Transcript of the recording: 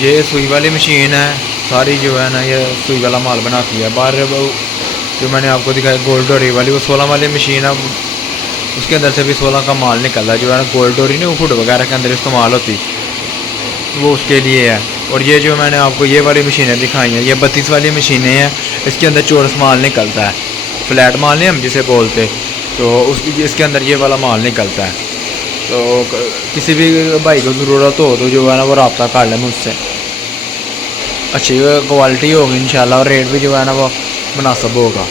ये सुई वाली मशीन है सारी, जो है ना ये सुई वाला माल बनाती है। बाहर जो मैंने आपको दिखाया गोल्ड डोरी वाली, वो 16 वाली मशीन है, उसके अंदर से भी 16 का माल निकल रहा है। जो है ना गोल्ड डोरी नहीं, वो फुट वगैरह के अंदर इस्तेमाल होती, वो उसके लिए है। और ये जो मैंने आपको ये वाली मशीनें दिखाई हैं, ये 32 वाली मशीनें हैं, इसके अंदर चौरस माल निकलता है, फ्लैट माल नहीं हम जिसे बोलते, तो इसके अंदर ये वाला माल निकलता है। तो किसी भी भाई को ज़रूरत हो तो जो है ना वो रब्ता कर लें मुझसे, अच्छी क्वालिटी होगी इंशाल्लाह, और रेट भी जो है ना वो मुनासिब होगा।